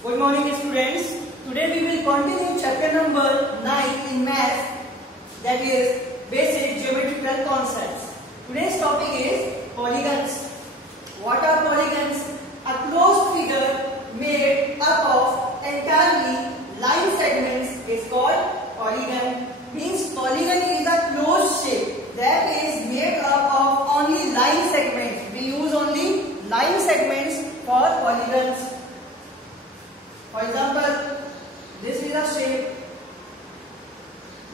Good morning students. Today we will continue chapter number 9 in math, that is basic geometrical concepts. Today's topic is polygons. What are polygons? A closed figure made up of entirely line segments is called polygon. Means polygon is a closed shape that is made up of only line segments. We use only line segments for polygons. For example, this is a shape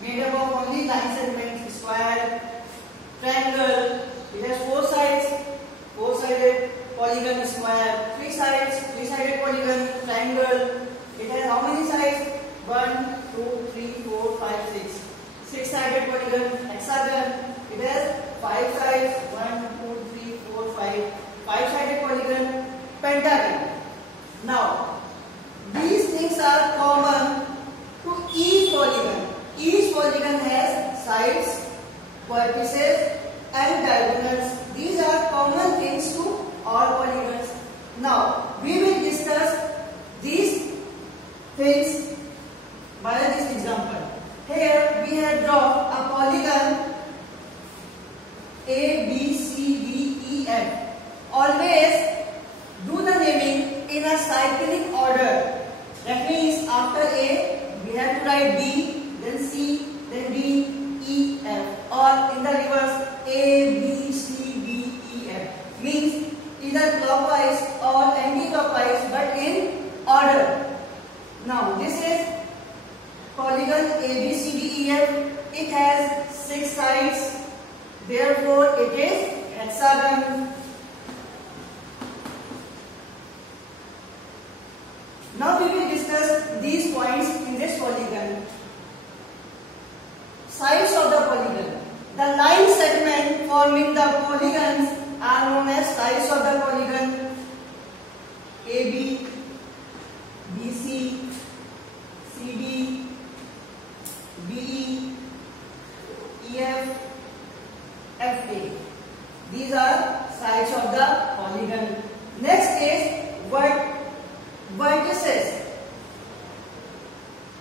made up of only line segments: square, triangle. It has four sides, four-sided polygon. Square, three sides, three-sided polygon. Triangle. It has how many sides? 1, 2, 3, 4, 5, 6. Six-sided polygon. Hexagon. It has 5 sides. 1, 2, 3, 4, 5. Five-sided polygon. Pentagon. Now, these things are common to each polygon. Each polygon has sides, vertices and diagonals. These are common things to all polygons. Now, we will discuss these things by this example. Here we have drawn a polygon A, B, C, D, E, F. Always do the naming in a cyclic order. That means after A, we have to write B, then C, then D, E, F. Or in the reverse, A, B, C, D, E, F. Means either clockwise or anti-clockwise, but in order. Now this is polygon A, B, C, D, E, F. It has 6 sides. Therefore, it is hexagon. Now we will discuss these points in this polygon. Sides of the polygon. The line segment forming the polygons are known as sides of the polygon. AB, BC, CD, DE, EF, FA. These are sides of the polygon. Next is vertices.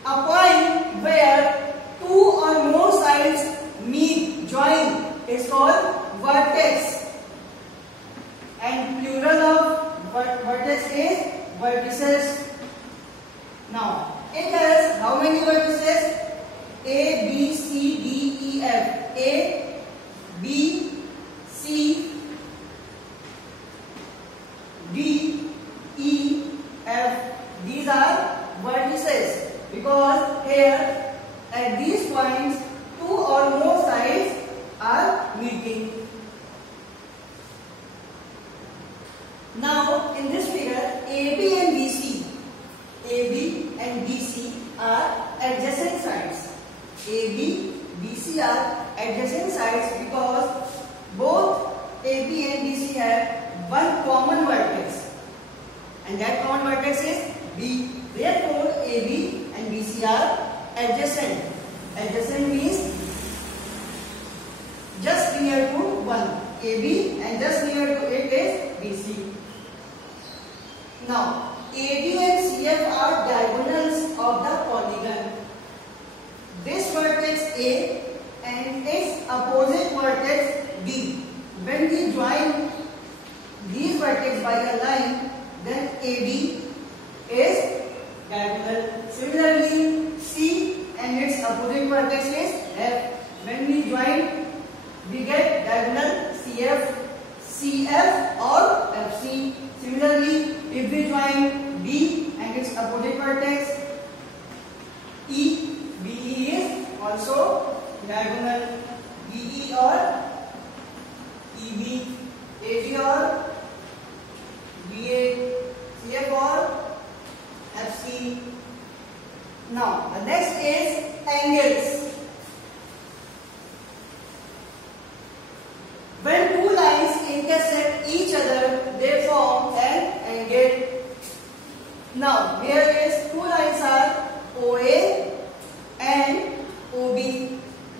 A point where two or more sides meet, join, is called vertex. And plural of vertex is vertices. Now, it has how many vertices? A, B, C, D, E, F. A, B, C, D, E, F. These are vertices because here at these points two or more sides are meeting. Now in this figure, AB and BC are adjacent sides. AB, BC are adjacent sides because both AB and BC have one common vertex, and that common vertex is B. Therefore, AB and BC are adjacent. Adjacent means just near to one, AB, and just near to it is BC. Now, AD and CF are diagonals of the polygon. This vertex A and its opposite vertex D. When we join these vertices by a line, then AD is diagonal. Similarly, C and its opposite vertex is F. When we join, we get diagonal CF or FC. Similarly, if we join B and its opposite vertex E, BE is also diagonal. BE or EB, AD or BA, CF or FC. Now the next is angles. When two lines intersect each other, they form an angle. Now here is two lines are OA and OB.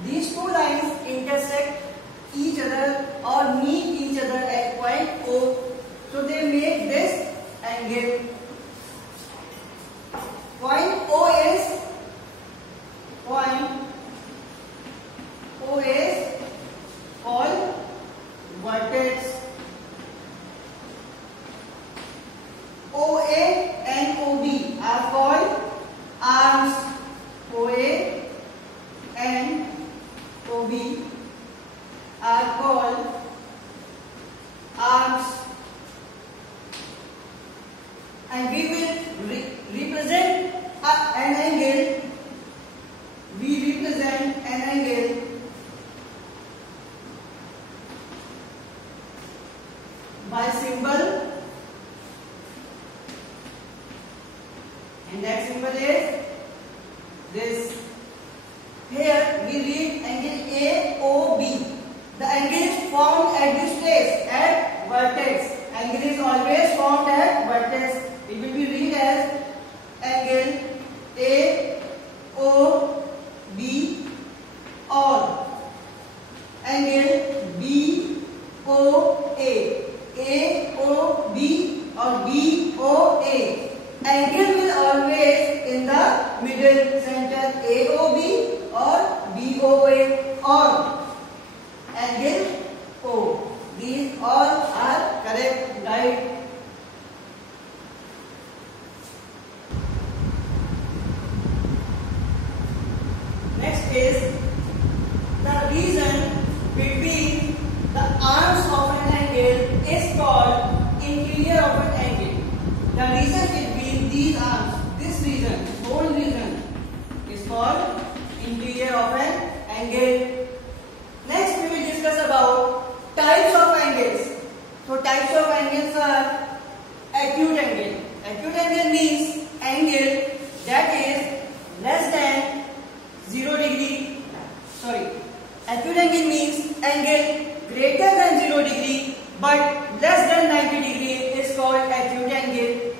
These two lines intersect each other or meet each other at point O. So they make this angle. are called arms. OA and OB are called arms, and we will represent an angle. We represent an angle by symbol, and that symbol is this. Here we read angle AOB. The angle is formed at this place, at vertex. Angle is always formed at vertex. It will be read as angle AOB or angle BOA. AOB or BOA. Angle will always in the middle center, AOB or BOA or angle O. These all are correct, right? Next is the region between the arms of an angle is called interior of an angle. The region between these arms, this region, whole region, is called interior of an angle. Next we will discuss about types of angles. So types of angles are acute angle. Acute angle means angle that is less than 0 degree. Acute angle means angle greater than 0 degree but less than 90 degree is called acute angle.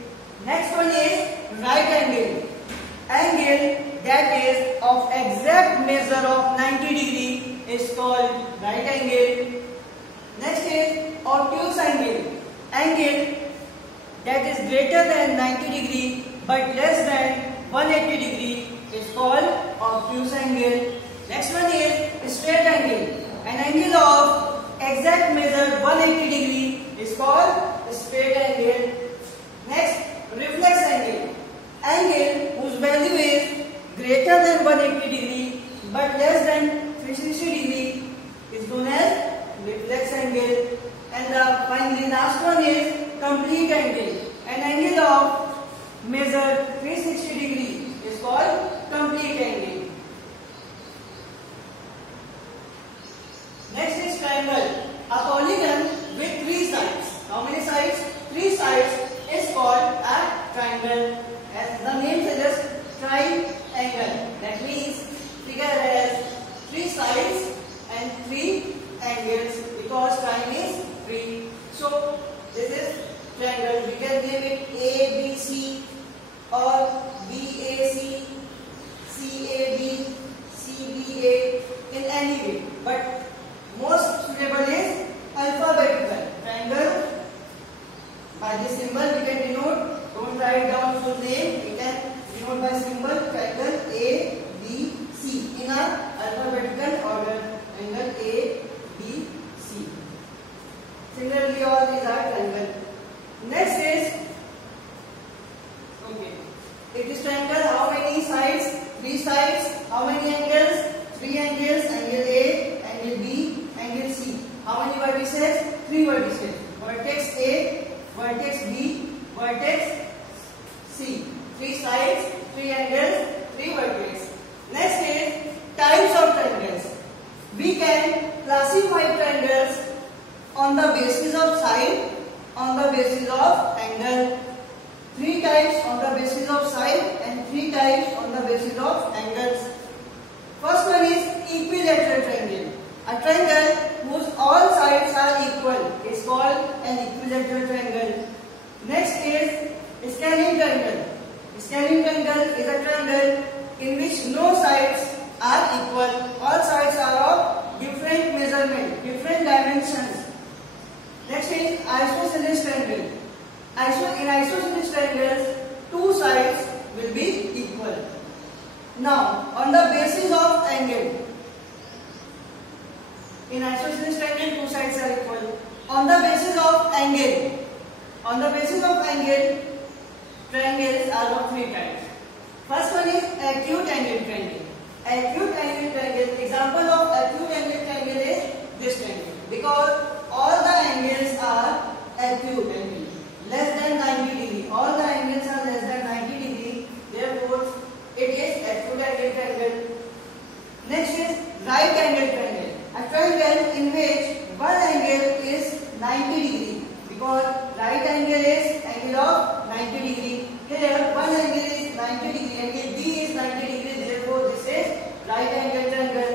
Next one is right angle. Angle that is of exact measure of 90 degree is called right angle. Next is obtuse angle. Angle that is greater than 90 degree but less than 180 degree is called obtuse angle. Next one is straight angle. An angle of exact measure 180 degree is called straight angle. Next, reflex angle. Angle whose value is greater than 180 degree but less than 360 degree is known as reflex angle. And the finally last one is complete angle. An angle of measure 360 degree is called complete angle. Next is triangle. A polygon with 3 sides. How many sides? 3 sides is called a triangle. As the name suggests, triangle. That means figure has 3 sides and 3 angles because triangle is 3. So this is triangle. We can name it ABC or BAC, CAB, CBA in any way. But most suitable is alphabetical. Triangle. By this symbol we can denote. Don't write down full name. We can denote by symbol triangle A, B, C in a alphabetical order. Triangle A, B, C. Similarly, all these are triangle. Next is it is triangle. How many sides? 3 sides. How many angles? 3 angles. Angle A, angle B, angle C. How many vertices? 3 vertices. Vertex A, vertex B, vertex C. 3 sides, 3 angles, 3 vertices. Next is types of triangles. We can classify triangles on the basis of side, on the basis of angle. 3 types on the basis of side and 3 types on the basis of angles. First one is equilateral triangle. A triangle whose all sides are equal is called an equilateral triangle. Next is scaling triangle. Scaling triangle is a triangle in which no sides are equal. All sides are of different measurement, different dimensions. Next is isosceles triangle. In isosceles triangles, 2 sides will be equal. Now, on the basis of angle, in isosceles triangle, 2 sides are equal. On the basis of angle, triangles are of 3 three types. First one is acute angle triangle. Acute angle triangle, example of acute angle triangle is this triangle, because all the angles are acute angle, less than 90 degree. All the angles are less than 90 degree. Therefore, it is acute angle triangle. Next is right angle triangle. A triangle in which one angle is 90 degree, because right angle is angle of 90 degree. Here one angle is 90 degree, angle B is 90 degree, therefore this is right angle triangle.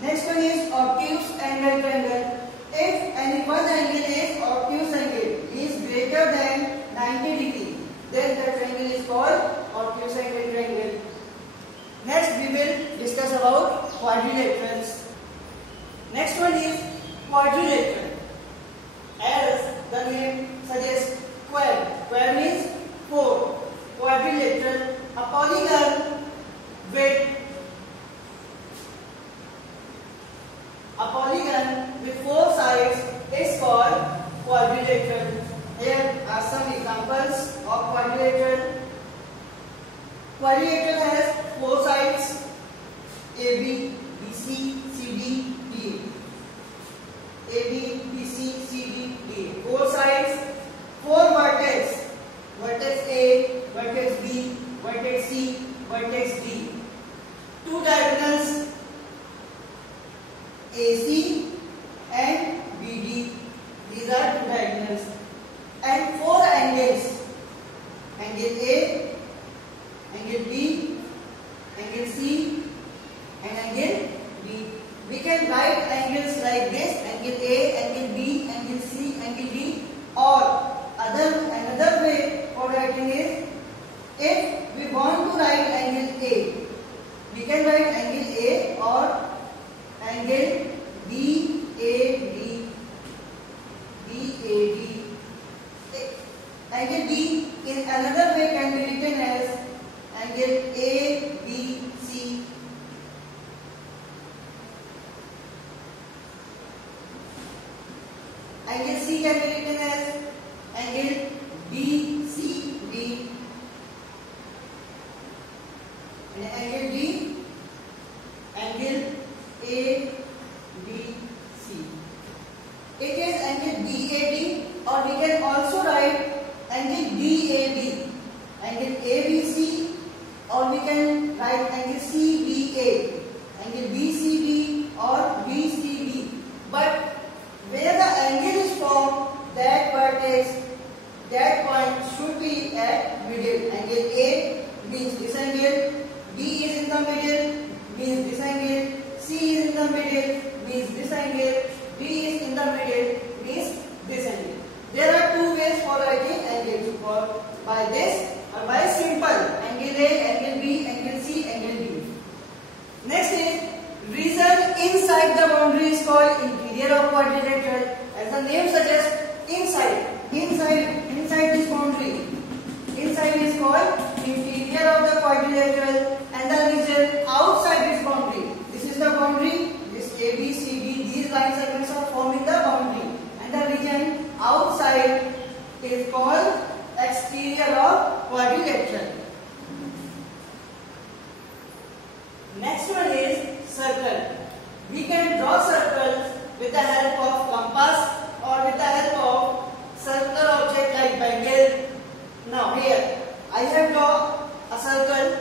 Next one is obtuse angle triangle. If any one angle is obtuse angle, is greater than 90 degree, then the triangle is called obtuse angle triangle. Next we will discuss about quadrilaterals. Next one is quadrilateral. As the name suggests, quad. Quad means four. Quadrilateral, a polygon with four sides is called quadrilateral. Here are some examples of quadrilateral. Quadrilateral has four sides: AB, BC, CD, DA. AB, BC, CD, DA. Four sides, four vertices: vertex A, vertex B, vertex C, vertex D. Two diagonals, AC and BD. These are two diagonals. And four angles: angle A, angle B, angle C, and angle B. We can write angles like this: angle A, angle B, angle C, angle D. Or another way for writing is, if we want to write angle A, we can write angle A or angle BAD. Angle B in another way can be written as angle ABC. Angle C can be written as angle BCD, and angle D, angle ABC. It is angle BAD, or we can also write angle DAB, angle ABC, or we can write angle CBA, angle BCB or BCB. But where the angle is formed, that vertex, that point should be at middle. Angle A means this angle, B is in the middle, means this angle, C is in the middle, means this angle, D is in the middle, means this angle. There are two ways for writing angles, by this or by simple angle A, angle B, angle C, angle D. Next is region inside the boundary is called interior of quadrilateral. As the name suggests, inside this boundary, inside is called interior of the quadrilateral, and the region outside this boundary. This is the boundary. This A, B, C, D. These line segments are forming the boundary, and the region outside is called exterior of quadrilateral. Next one is circle. We can draw circles with the help of compass or with the help of circular object like bangle. Now here I have drawn a circle.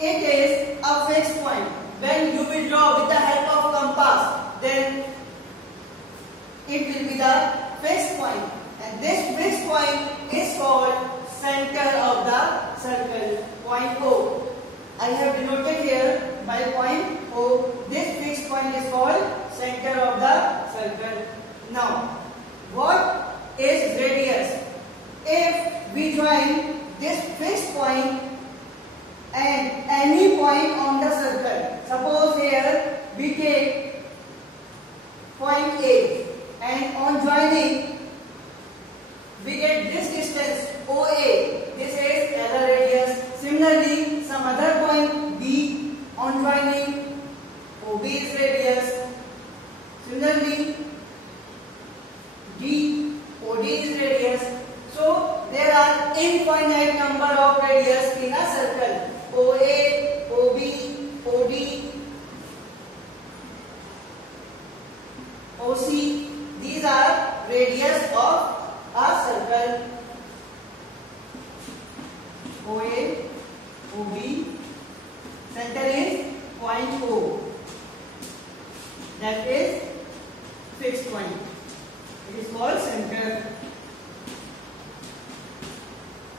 It is a fixed point. When you will draw with the help of compass, then it will be the fixed point, and this fixed point is called center of the circle, point O. I have denoted here by point O. This fixed point is called center of the circle. Now, what is radius? If we join this fixed point and any point on the circle, suppose here we take point A, and on joining we get this distance OA. This is other radius. Similarly, some other point B, on joining OB is radius. Similarly, D, OD is radius. So there there are infinite number of radius in a circle. OA, OB, OD, OC. These are radius of a circle. OA, OB, center is point O. That is fixed point. It is called center.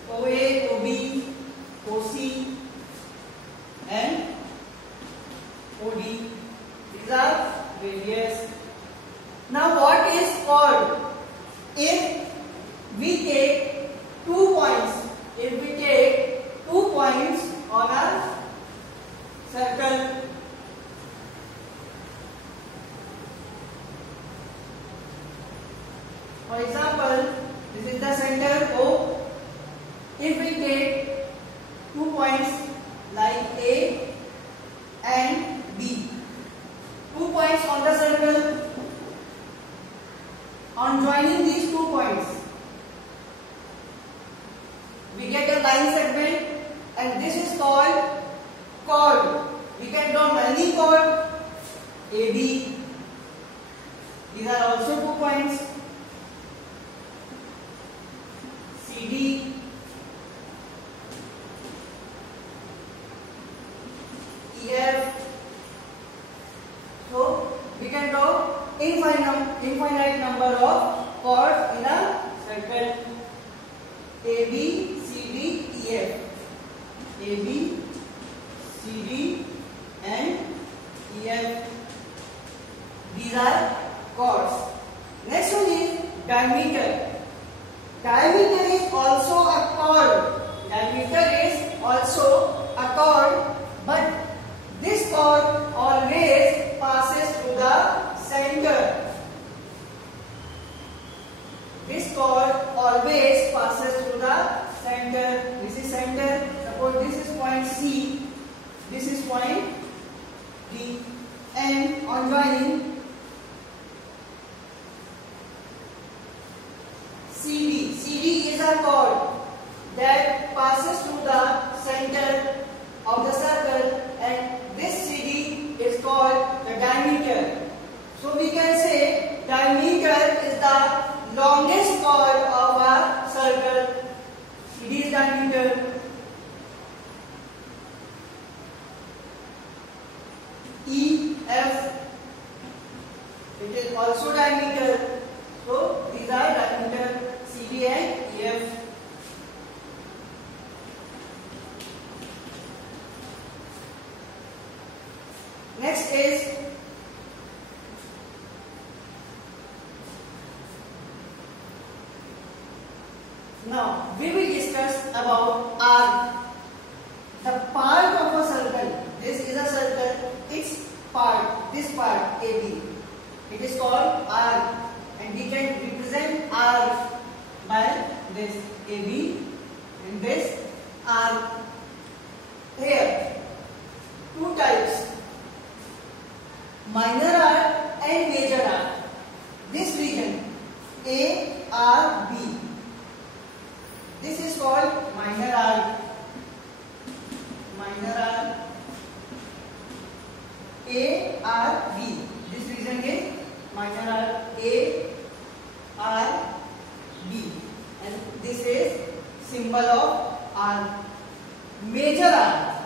OA, OB, OC and OD. These are radius. Now what is chord? If we take 2 points, on a circle, for example, this is the center O. If we take 2 points like A and B, 2 points on the circle, on joining these 2 points, we get a line segment, and this is called chord. We can draw many chord. AB. These are also 2 points. CD. EF. So we can draw infinite number of chords in a circle. AB, CD, EF. AB, CD and EF. These are chords. Next one is diameter. Diameter is also a chord. Diameter is also a chord, but this chord always passes through the center. This chord always passes through the center. This is center. Suppose this is point C. This is point D. And on joining CD. CD is a chord that passes through the center of the circle, and this CD is called the diameter. So we can say diameter is the longest chord of a circle. CD is diameter. EF, it is also diameter. So these are diameter, CD and EF. Next is now we will discuss about arc. The part of a circle. This is a circle. Its part, this part AB, it is called arc, and we can represent arc by this AB and this arc. Here, 2 types, minor arc and major arc. This region ARB, this is called minor arc. Minor arc. ARB, this region is minor arc. ARB, and this is symbol of arc. Major arc,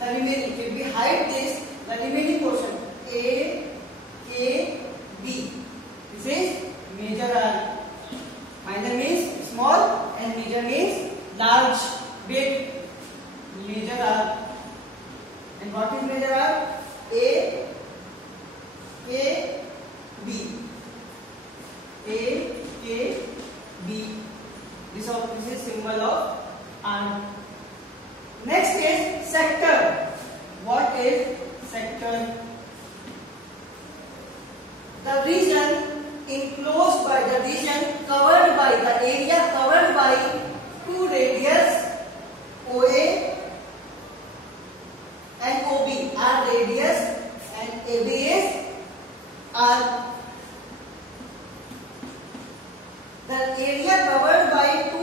the remaining, if we hide this, the remaining portion AAB, this is major arc. Minor means small and major means large, big. Major arc. And what is major arc? A, B. A, K, B. This is symbol of arc. Next is sector. What is sector? The region enclosed by the region covered by the area covered by 2 radius OA and OB are radius and AB is arc. The area covered by 2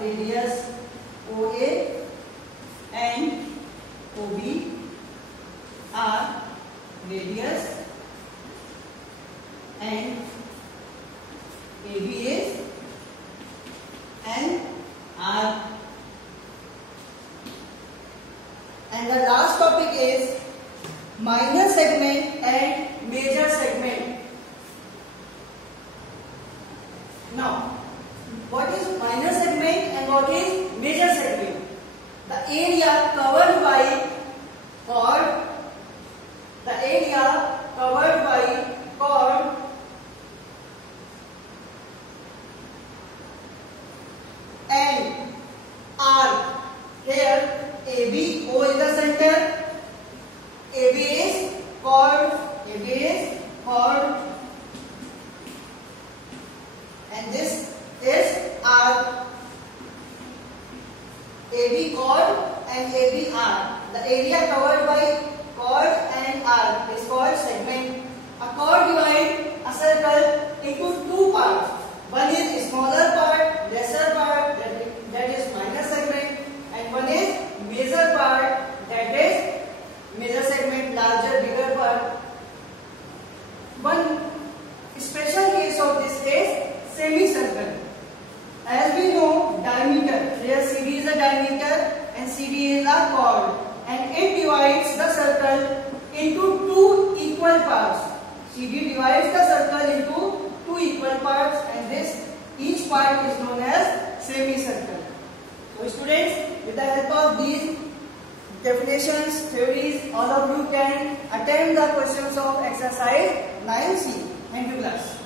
radius OA and OB are radius and AB is N R. And the last topic is minor segment and major segment. Now, what is minor segment and what is major segment? The area covered by chord, the area covered by chord and arc. Here AB, O is the center, AB is chord, and this is arc. AB chord and AB arc. The area covered by chord and arc is called segment. A chord divides a circle into two parts. One is smaller part, lesser part, that is minor segment, and one is major part, that is major segment, larger, bigger part. One special case of this is semicircle. As we know, diameter, here CD is a diameter and CD is a chord, and it divides the circle into two equal parts. CD divides the circle into two equal parts, and this each part is known as semicircle. So students, with the help of these definitions, theories, all of you can attempt the questions of exercise 9C. Thank you class.